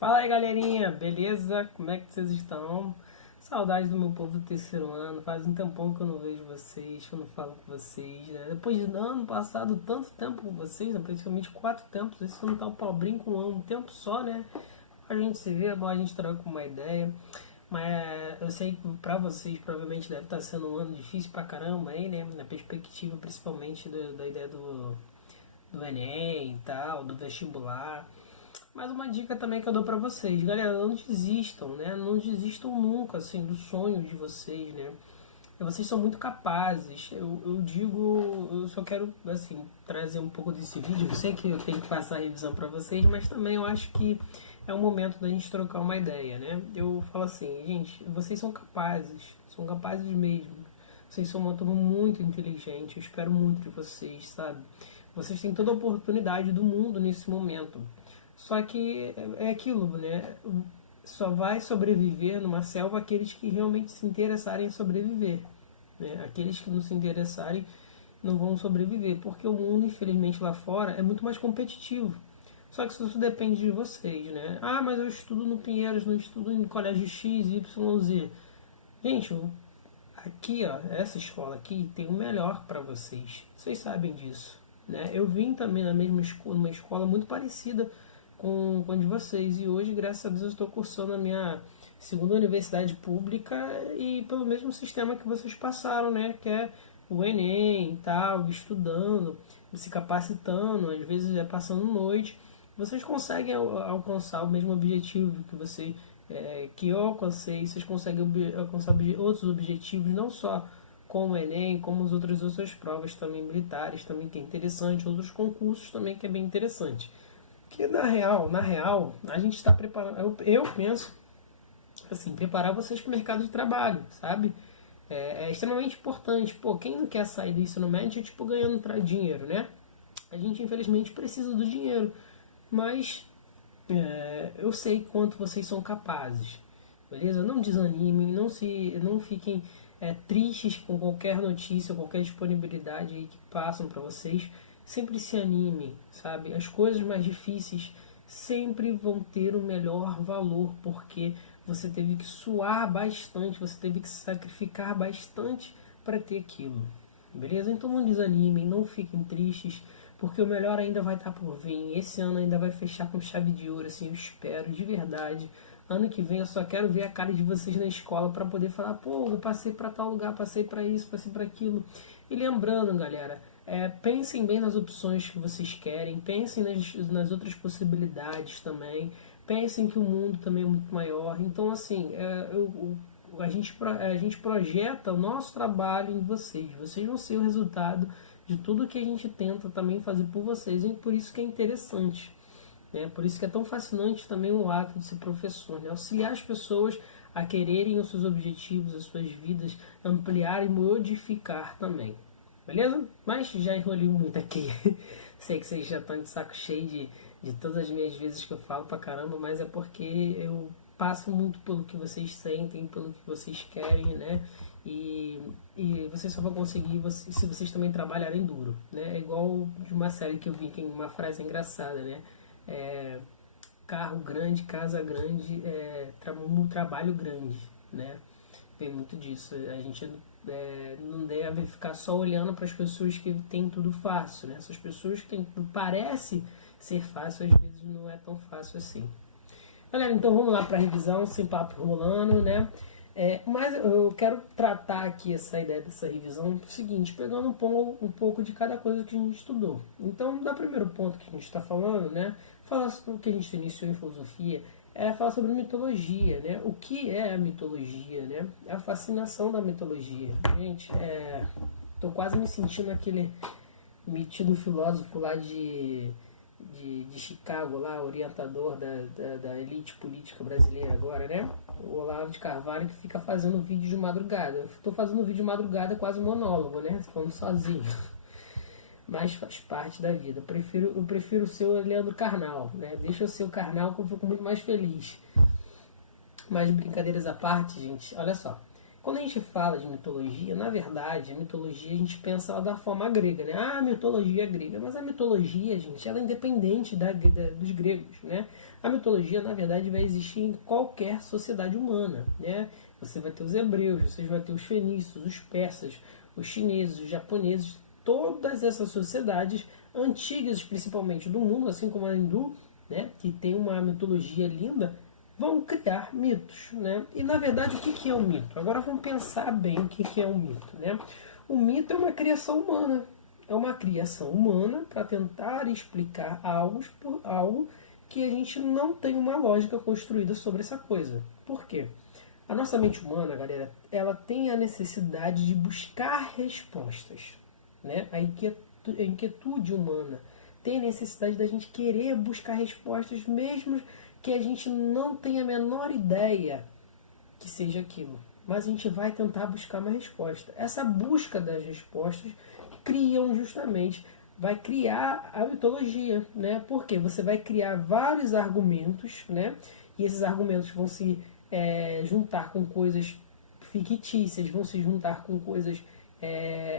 Fala aí, galerinha, beleza? Como é que vocês estão? Saudade do meu povo do terceiro ano, faz um tempão que eu não vejo vocês, que eu não falo com vocês, né? Depois de ano passado tanto tempo com vocês, né? Principalmente 4 tempos, esse ano tá um pobrinho com um tempo só, né? A gente se vê, é bom a gente troca uma ideia. Mas eu sei que pra vocês provavelmente deve estar sendo um ano difícil pra caramba aí, né? Na perspectiva principalmente da ideia do Enem e tal, do vestibular. Mas uma dica também que eu dou pra vocês, galera, não desistam, né? Não desistam nunca, assim, do sonho de vocês, né? Vocês são muito capazes. Eu digo, eu só quero, assim, trazer um pouco desse vídeo. Eu sei que eu tenho que passar a revisão pra vocês, mas também eu acho que é o momento da gente trocar uma ideia, né? Eu falo assim, gente, vocês são capazes mesmo. Vocês são uma turma muito inteligente, eu espero muito de vocês, sabe? Vocês têm toda a oportunidade do mundo nesse momento. Só que é aquilo, né? Só vai sobreviver numa selva aqueles que realmente se interessarem em sobreviver. Né? Aqueles que não se interessarem não vão sobreviver, porque o mundo, infelizmente, lá fora é muito mais competitivo. Só que isso depende de vocês, né? Ah, mas eu estudo no Pinheiros, não estudo em colégio X, Y, Z. Gente, aqui, ó, essa escola aqui tem o melhor para vocês. Vocês sabem disso, né? Eu vim também na mesma escola, uma escola muito parecida com a de vocês e hoje, graças a Deus, eu estou cursando a minha segunda universidade pública e pelo mesmo sistema que vocês passaram, né? Que é o Enem e tal, estudando, se capacitando, às vezes é passando noite. Vocês conseguem alcançar o mesmo objetivo que você que eu alcancei, vocês conseguem alcançar outros objetivos, não só com o Enem, como as outras provas também militares, também que é interessante, outros concursos também que é bem interessante. Que na real, a gente está preparando, eu penso, assim, preparar vocês para o mercado de trabalho, sabe? É extremamente importante. Pô, quem não quer sair do ensino médio, tipo, ganhando dinheiro, né? A gente, infelizmente, precisa do dinheiro. Mas eu sei quanto vocês são capazes, beleza? Não desanimem, não fiquem tristes com qualquer notícia, qualquer disponibilidade aí que passam para vocês. Sempre se animem, sabe? As coisas mais difíceis sempre vão ter o melhor valor, porque você teve que suar bastante, você teve que sacrificar bastante para ter aquilo. Beleza? Então não desanimem, não fiquem tristes, porque o melhor ainda vai estar por vir. Esse ano ainda vai fechar com chave de ouro, assim, eu espero, de verdade. Ano que vem eu só quero ver a cara de vocês na escola para poder falar, pô, eu passei para tal lugar, passei para isso, passei para aquilo. E lembrando, galera, pensem bem nas opções que vocês querem, pensem nas outras possibilidades também, pensem que o mundo também é muito maior. Então, assim, a gente projeta o nosso trabalho em vocês. Vocês vão ser o resultado de tudo que a gente tenta também fazer por vocês. E por isso que é interessante. Né? Por isso que é tão fascinante também o ato de ser professor. Né? Auxiliar as pessoas a quererem os seus objetivos, as suas vidas, ampliar e modificar também. Beleza? Mas já enrolei muito aqui. Sei que vocês já estão de saco cheio de todas as minhas vezes que eu falo pra caramba, mas é porque eu passo muito pelo que vocês sentem, pelo que vocês querem, né? E vocês só vão conseguir se vocês também trabalharem duro, né? É igual de uma série que eu vi, que tem uma frase engraçada, né? É, carro grande, casa grande, trabalho grande, né? Tem muito disso. A gente não deve ficar só olhando para as pessoas que têm tudo fácil, né? Essas pessoas que têm tudo parece ser fácil, às vezes não é tão fácil assim. Galera, então vamos lá para a revisão, sem papo rolando, né? Mas eu quero tratar aqui essa ideia dessa revisão do seguinte, pegando um pouco de cada coisa que a gente estudou. Então, da primeiro ponto que a gente está falando, né? Falar sobre o que a gente iniciou em filosofia, falar sobre mitologia, né? O que é a mitologia, né? A fascinação da mitologia. Gente, tô quase me sentindo aquele metido filósofo lá de Chicago, lá, orientador da elite política brasileira agora, né? O Olavo de Carvalho, que fica fazendo vídeo de madrugada. Eu estou fazendo vídeo de madrugada quase monólogo, né? Falando sozinho. Mas faz parte da vida. Eu prefiro ser o Leandro Carnal, né? Deixa eu ser o Carnal que eu fico muito mais feliz. Mas brincadeiras à parte, gente, olha só. Quando a gente fala de mitologia, na verdade, a mitologia a gente pensa ela da forma grega, né? Ah, a mitologia é grega. Mas a mitologia, gente, ela é independente dos gregos, né? A mitologia, na verdade, vai existir em qualquer sociedade humana, né? Você vai ter os hebreus, você vai ter os fenícios, os persas, os chineses, os japoneses, todas essas sociedades antigas, principalmente do mundo, assim como a hindu, né? Que tem uma mitologia linda, vão criar mitos, né? E na verdade o que é um mito? Agora vamos pensar bem o que é um mito, né? O mito é uma criação humana, é uma criação humana para tentar explicar algo que a gente não tem uma lógica construída sobre essa coisa. Por quê? A nossa mente humana, galera, ela tem a necessidade de buscar respostas, né? A inquietude humana tem a necessidade da gente querer buscar respostas mesmo que a gente não tem a menor ideia que seja aquilo. Mas a gente vai tentar buscar uma resposta. Essa busca das respostas vai criar a mitologia, né? Porque você vai criar vários argumentos, né? E esses argumentos vão se juntar com coisas fictícias, vão se juntar com coisas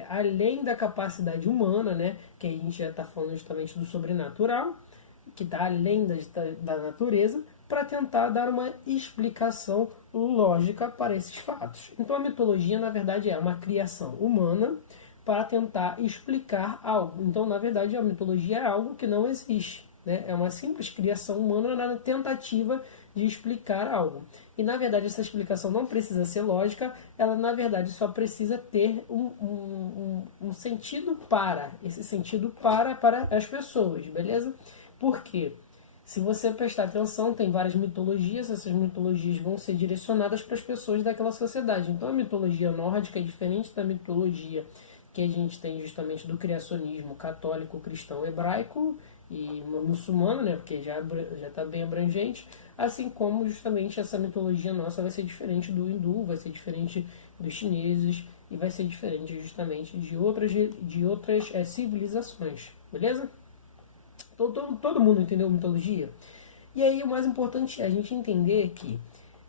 além da capacidade humana, né? Que a gente já está falando justamente do sobrenatural, que está além da natureza, para tentar dar uma explicação lógica para esses fatos. Então a mitologia, na verdade, é uma criação humana para tentar explicar algo. Então, na verdade, a mitologia é algo que não existe, né? É uma simples criação humana na tentativa de explicar algo. E, na verdade, essa explicação não precisa ser lógica, ela, na verdade, só precisa ter um sentido para, esse sentido para as pessoas, beleza? Por quê? Se você prestar atenção, tem várias mitologias, essas mitologias vão ser direcionadas para as pessoas daquela sociedade. Então a mitologia nórdica é diferente da mitologia que a gente tem justamente do criacionismo católico, cristão, hebraico e muçulmano, né? Porque já está bem abrangente, assim como justamente essa mitologia nossa vai ser diferente do hindu, vai ser diferente dos chineses e vai ser diferente justamente de outras civilizações, beleza? Todo mundo entendeu mitologia? E aí o mais importante é a gente entender que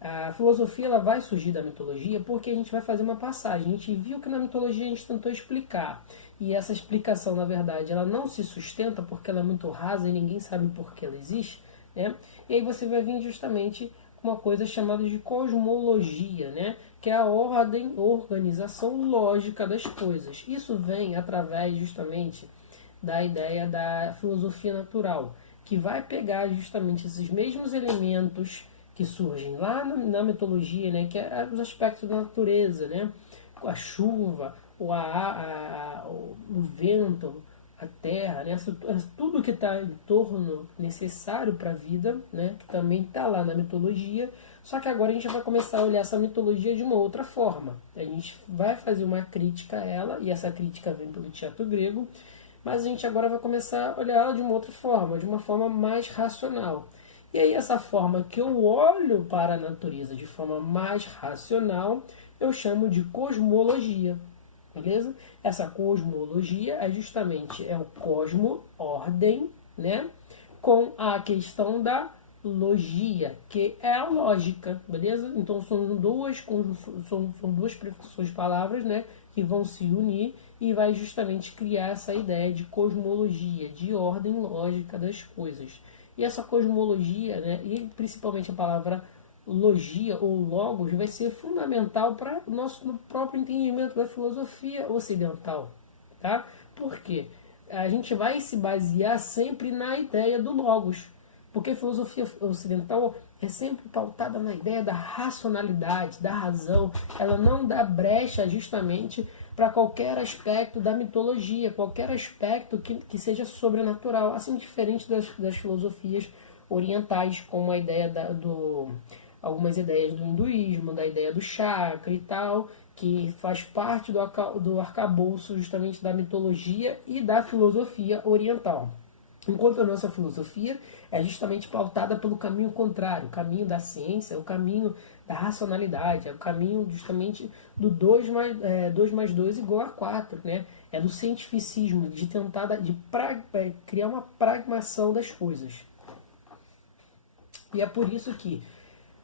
a filosofia ela vai surgir da mitologia porque a gente vai fazer uma passagem. A gente viu que na mitologia a gente tentou explicar. E essa explicação, na verdade, ela não se sustenta porque ela é muito rasa e ninguém sabe por que ela existe, né? E aí você vai vir justamente com uma coisa chamada de cosmologia, né? Que é a organização lógica das coisas. Isso vem através justamente da ideia da filosofia natural, que vai pegar justamente esses mesmos elementos que surgem lá na mitologia, né, que é os aspectos da natureza, né, a chuva, o vento, a terra, né, tudo que está em torno necessário para a vida, né, que também está lá na mitologia, só que agora a gente vai começar a olhar essa mitologia de uma outra forma. A gente vai fazer uma crítica a ela, e essa crítica vem pelo teatro grego, mas a gente agora vai começar a olhar ela de uma outra forma, de uma forma mais racional. E aí essa forma que eu olho para a natureza de forma mais racional, eu chamo de cosmologia, beleza? Essa cosmologia é justamente o cosmo, ordem, né? Com a questão da logia, que é a lógica, beleza? Então são duas palavras, né, que vão se unir e vai justamente criar essa ideia de cosmologia, de ordem lógica das coisas. E essa cosmologia, né, e principalmente a palavra logia ou logos, vai ser fundamental para o nosso próprio entendimento da filosofia ocidental. Tá? Por quê? A gente vai se basear sempre na ideia do logos, porque a filosofia ocidental é sempre pautada na ideia da racionalidade, da razão. Ela não dá brecha justamente para qualquer aspecto da mitologia, qualquer aspecto que seja sobrenatural, assim diferente das filosofias orientais, como a ideia algumas ideias do hinduísmo, da ideia do chakra e tal, que faz parte do arcabouço justamente da mitologia e da filosofia oriental. Enquanto a nossa filosofia é justamente pautada pelo caminho contrário, o caminho da ciência, o caminho da racionalidade, é o caminho justamente do 2 mais 2 igual a 4, né? É do cientificismo, de tentar criar uma pragmação das coisas. E é por isso que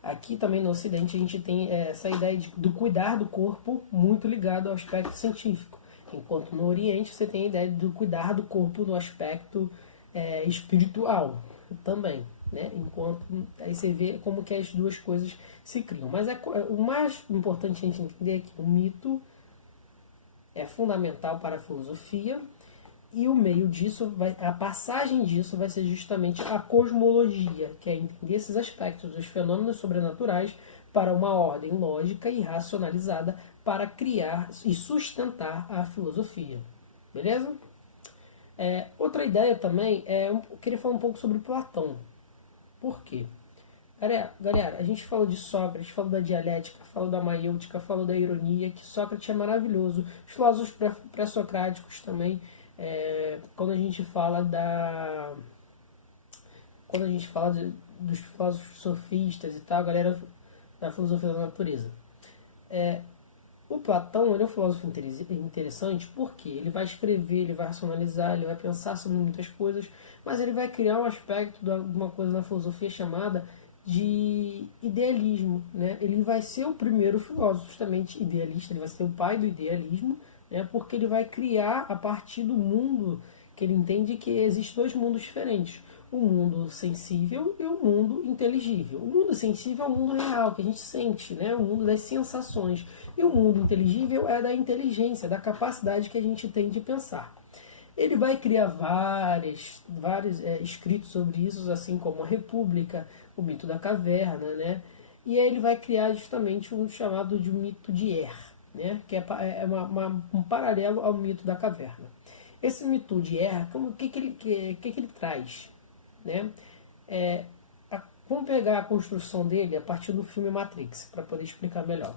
Aqui também no Ocidente a gente tem essa ideia do cuidar do corpo muito ligado ao aspecto científico, enquanto no Oriente você tem a ideia do cuidar do corpo no aspecto espiritual também, né? Enquanto aí você vê como que as duas coisas se criam. Mas o mais importante a gente entender é que o mito é fundamental para a filosofia e o meio disso, a passagem disso vai ser justamente a cosmologia, que é entender esses aspectos dos fenômenos sobrenaturais para uma ordem lógica e racionalizada para criar e sustentar a filosofia. Beleza? Outra ideia também eu queria falar um pouco sobre Platão. Por quê? Galera, a gente falou de Sócrates, falou da dialética, falou da maiêutica, falou da ironia, que Sócrates é maravilhoso. Os filósofos pré-socráticos também, quando a gente fala dos filósofos sofistas e tal, a galera da filosofia da natureza. O Platão ele é um filósofo interessante porque ele vai escrever, ele vai racionalizar, ele vai pensar sobre muitas coisas, mas ele vai criar um aspecto de uma coisa na filosofia chamada de idealismo. Né? Ele vai ser o primeiro filósofo justamente idealista, ele vai ser o pai do idealismo, né? Porque ele vai criar a partir do mundo que ele entende que existem dois mundos diferentes. O mundo sensível e o mundo inteligível. O mundo sensível é o mundo real, que a gente sente, né? O mundo das sensações. E o mundo inteligível é da inteligência, da capacidade que a gente tem de pensar. Ele vai criar vários escritos sobre isso, assim como a República, o mito da caverna, né? E aí ele vai criar justamente um chamado de mito de Er, né? Que é um paralelo ao mito da caverna. Esse mito de Er, o que ele traz? Né? Vamos pegar a construção dele a partir do filme Matrix, para poder explicar melhor.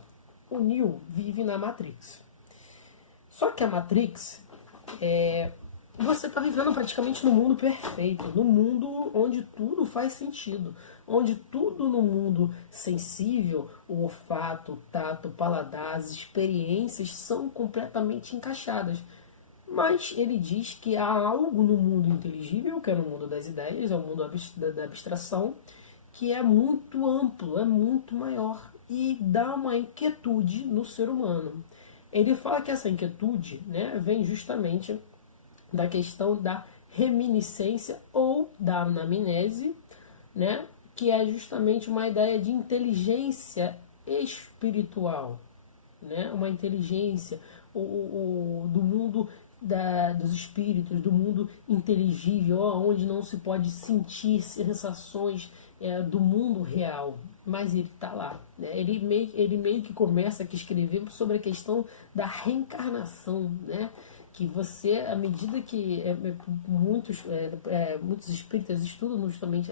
O Neo vive na Matrix. Só que a Matrix, você está vivendo praticamente no mundo perfeito, no mundo onde tudo faz sentido, onde tudo no mundo sensível, o olfato, o tato, o paladar, as experiências são completamente encaixadas. Mas ele diz que há algo no mundo inteligível, que é no mundo das ideias, é o mundo da abstração, que é muito amplo, é muito maior e dá uma inquietude no ser humano. Ele fala que essa inquietude, né, vem justamente da questão da reminiscência ou da anamnese, né, que é justamente uma ideia de inteligência espiritual, né, uma inteligência do mundo dos espíritos, do mundo inteligível, onde não se pode sentir sensações do mundo real, mas ele está lá. Né? Ele meio que começa a escrever sobre a questão da reencarnação, né? Que você, à medida que muitos espíritas estudam justamente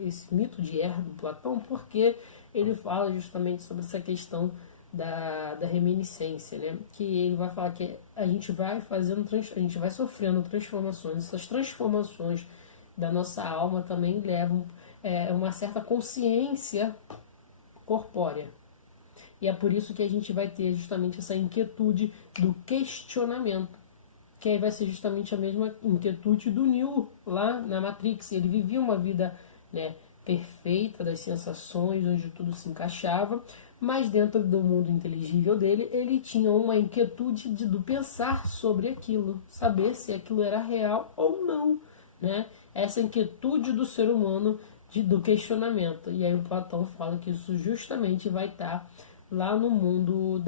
esse mito de Er do Platão, porque ele fala justamente sobre essa questão da reminiscência, né? Que ele vai falar que a gente vai sofrendo transformações. Essas transformações da nossa alma também levam uma certa consciência corpórea. E é por isso que a gente vai ter justamente essa inquietude do questionamento, que aí vai ser justamente a mesma inquietude do Neo lá na Matrix. Ele vivia uma vida, né, perfeita das sensações, onde tudo se encaixava, mas dentro do mundo inteligível dele, ele tinha uma inquietude do pensar sobre aquilo, saber se aquilo era real ou não, né? Essa inquietude do ser humano do questionamento. E aí o Platão fala que isso justamente vai estar lá no mundo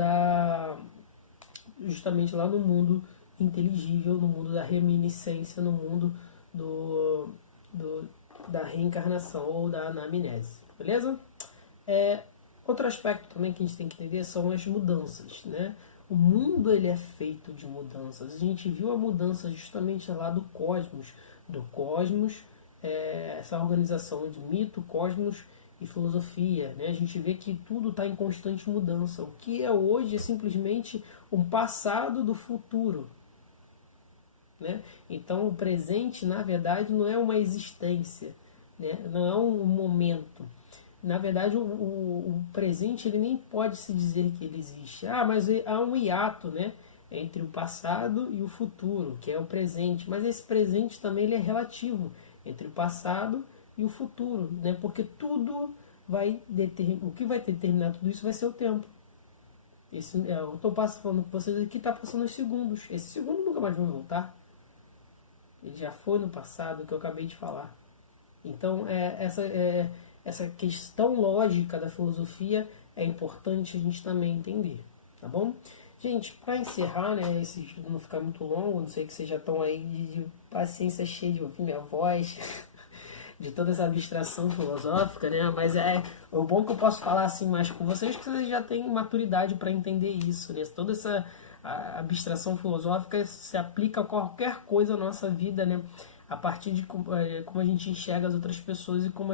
justamente lá no mundo inteligível, no mundo da reminiscência, no mundo da reencarnação ou da anamnese, beleza? Outro aspecto também que a gente tem que entender são as mudanças, né? O mundo ele é feito de mudanças. A gente viu a mudança justamente lá do cosmos, essa organização de mito, cosmos e filosofia, né? A gente vê que tudo está em constante mudança. O que é hoje é simplesmente um passado do futuro, né? Então o presente, na verdade, não é uma existência, né? Não é um momento. Na verdade, o presente ele nem pode se dizer que ele existe. Mas há um hiato, né, entre o passado e o futuro, que é o presente. Mas esse presente também ele é relativo entre o passado e o futuro, né? Porque tudo vai determinar, o que vai determinar tudo isso vai ser o tempo. Eu estou falando com vocês aqui, está passando os segundos. Esse segundo nunca mais vai voltar. Ele já foi no passado, que eu acabei de falar. Então, essa questão lógica da filosofia é importante a gente também entender, tá bom? Gente, para encerrar, né, esse estudo não ficar muito longo, não sei que vocês já estão aí de paciência cheia de ouvir minha voz, de toda essa abstração filosófica, né? Mas o bom que eu posso falar assim mais com vocês, que vocês já têm maturidade para entender isso, né? Toda essa abstração filosófica se aplica a qualquer coisa na nossa vida, né? A partir de como a gente enxerga as outras pessoas e como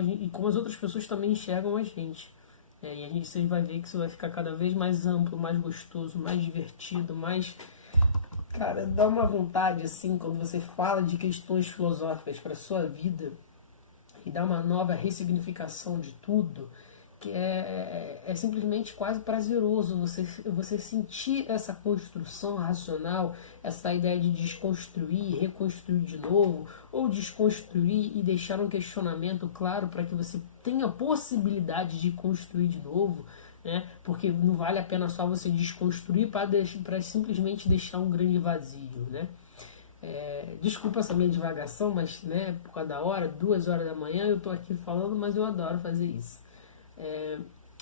as outras pessoas também enxergam a gente. E vocês vai ver que isso vai ficar cada vez mais amplo, mais gostoso, mais divertido, mais... Cara, dá uma vontade, assim, quando você fala de questões filosóficas para a sua vida e dá uma nova ressignificação de tudo, que é simplesmente quase prazeroso você sentir essa construção racional, essa ideia de desconstruir, reconstruir de novo, ou desconstruir e deixar um questionamento claro para que você tenha a possibilidade de construir de novo, né? Porque não vale a pena só você desconstruir para simplesmente deixar um grande vazio, né? Desculpa essa minha divagação, mas né, por causa da hora, 2 horas da manhã eu estou aqui falando, mas eu adoro fazer isso.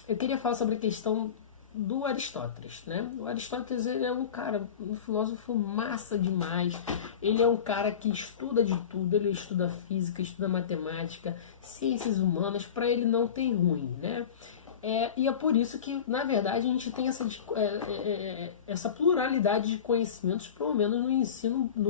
Eu queria falar sobre a questão do Aristóteles, né? O Aristóteles, ele é um cara, um filósofo massa demais. Ele é um cara que estuda de tudo. Ele estuda física, estuda matemática, ciências humanas. Para ele não tem ruim, né? E é por isso que, na verdade, a gente tem essa pluralidade de conhecimentos, pelo menos no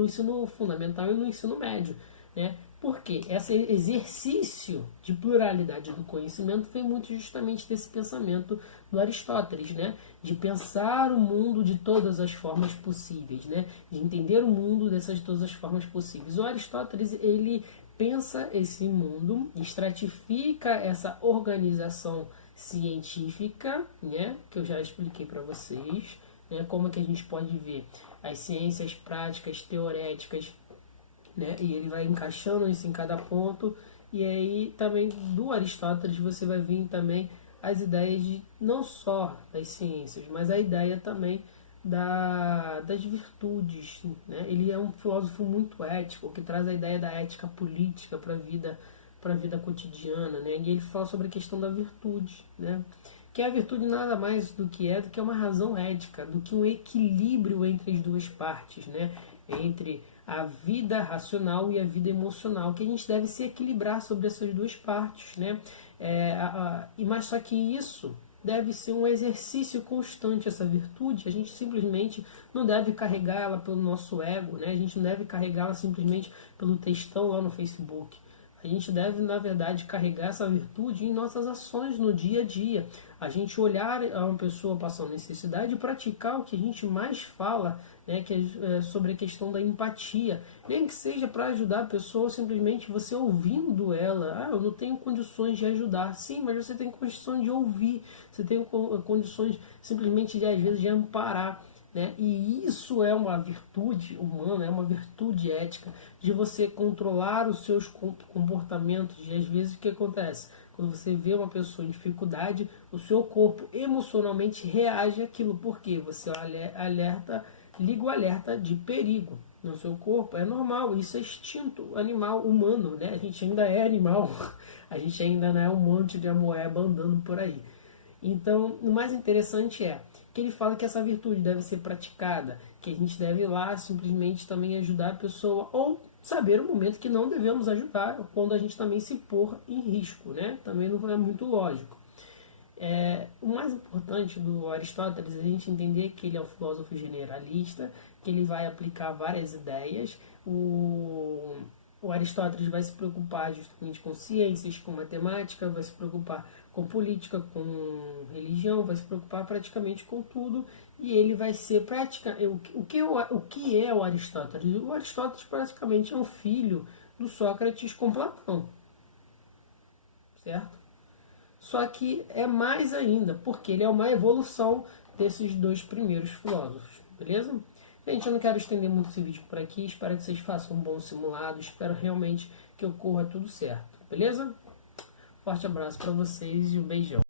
ensino fundamental e no ensino médio, né? Porque esse exercício de pluralidade do conhecimento vem muito justamente desse pensamento do Aristóteles, né? De pensar o mundo de todas as formas possíveis, né? De entender o mundo dessas todas as formas possíveis. O Aristóteles, ele pensa esse mundo, estratifica essa organização científica, né? Que eu já expliquei para vocês, né? Como é que a gente pode ver as ciências práticas, teoréticas, né? E ele vai encaixando isso em cada ponto. E aí também do Aristóteles você vai vir também as ideias de não só das ciências, mas a ideia também das virtudes, né? Ele é um filósofo muito ético, que traz a ideia da ética política para a vida cotidiana, né? E ele fala sobre a questão da virtude, né? Que a virtude nada mais do que uma razão ética, do que um equilíbrio entre as duas partes, né? Entre a vida racional e a vida emocional, que a gente deve se equilibrar sobre essas duas partes, né? Mas só que isso deve ser um exercício constante, essa virtude. A gente simplesmente não deve carregá-la pelo nosso ego, né? A gente não deve carregá-la simplesmente pelo textão lá no Facebook. A gente deve, na verdade, carregar essa virtude em nossas ações no dia a dia. A gente olhar a uma pessoa passando necessidade e praticar o que a gente mais fala, né, que é sobre a questão da empatia. Nem que seja para ajudar a pessoa, simplesmente você ouvindo ela. Eu não tenho condições de ajudar. Sim, mas você tem condições de ouvir. Você tem condições simplesmente de, às vezes, de amparar. Né? E isso é uma virtude humana, é uma virtude ética, de você controlar os seus comportamentos. E às vezes o que acontece? Quando você vê uma pessoa em dificuldade, o seu corpo emocionalmente reage àquilo. Por quê? Você liga o alerta de perigo no seu corpo. É normal, isso é instinto animal humano, né? A gente ainda é animal, a gente ainda não é um monte de amoeba andando por aí. Então, o mais interessante é que ele fala que essa virtude deve ser praticada, que a gente deve ir lá simplesmente também ajudar a pessoa, ou saber o momento que não devemos ajudar, quando a gente também se pôr em risco, né? Também não é muito lógico. O mais importante do Aristóteles é a gente entender que ele é um filósofo generalista, que ele vai aplicar várias ideias. O Aristóteles vai se preocupar justamente com ciências, com matemática, vai se preocupar com política, com religião, vai se preocupar praticamente com tudo, e ele vai ser o que é o Aristóteles? O Aristóteles praticamente é um filho do Sócrates com Platão, certo? Só que é mais ainda, porque ele é uma evolução desses dois primeiros filósofos, beleza? Gente, eu não quero estender muito esse vídeo por aqui, espero que vocês façam um bom simulado, espero realmente que ocorra tudo certo. beleza? Forte abraço para vocês e um beijão.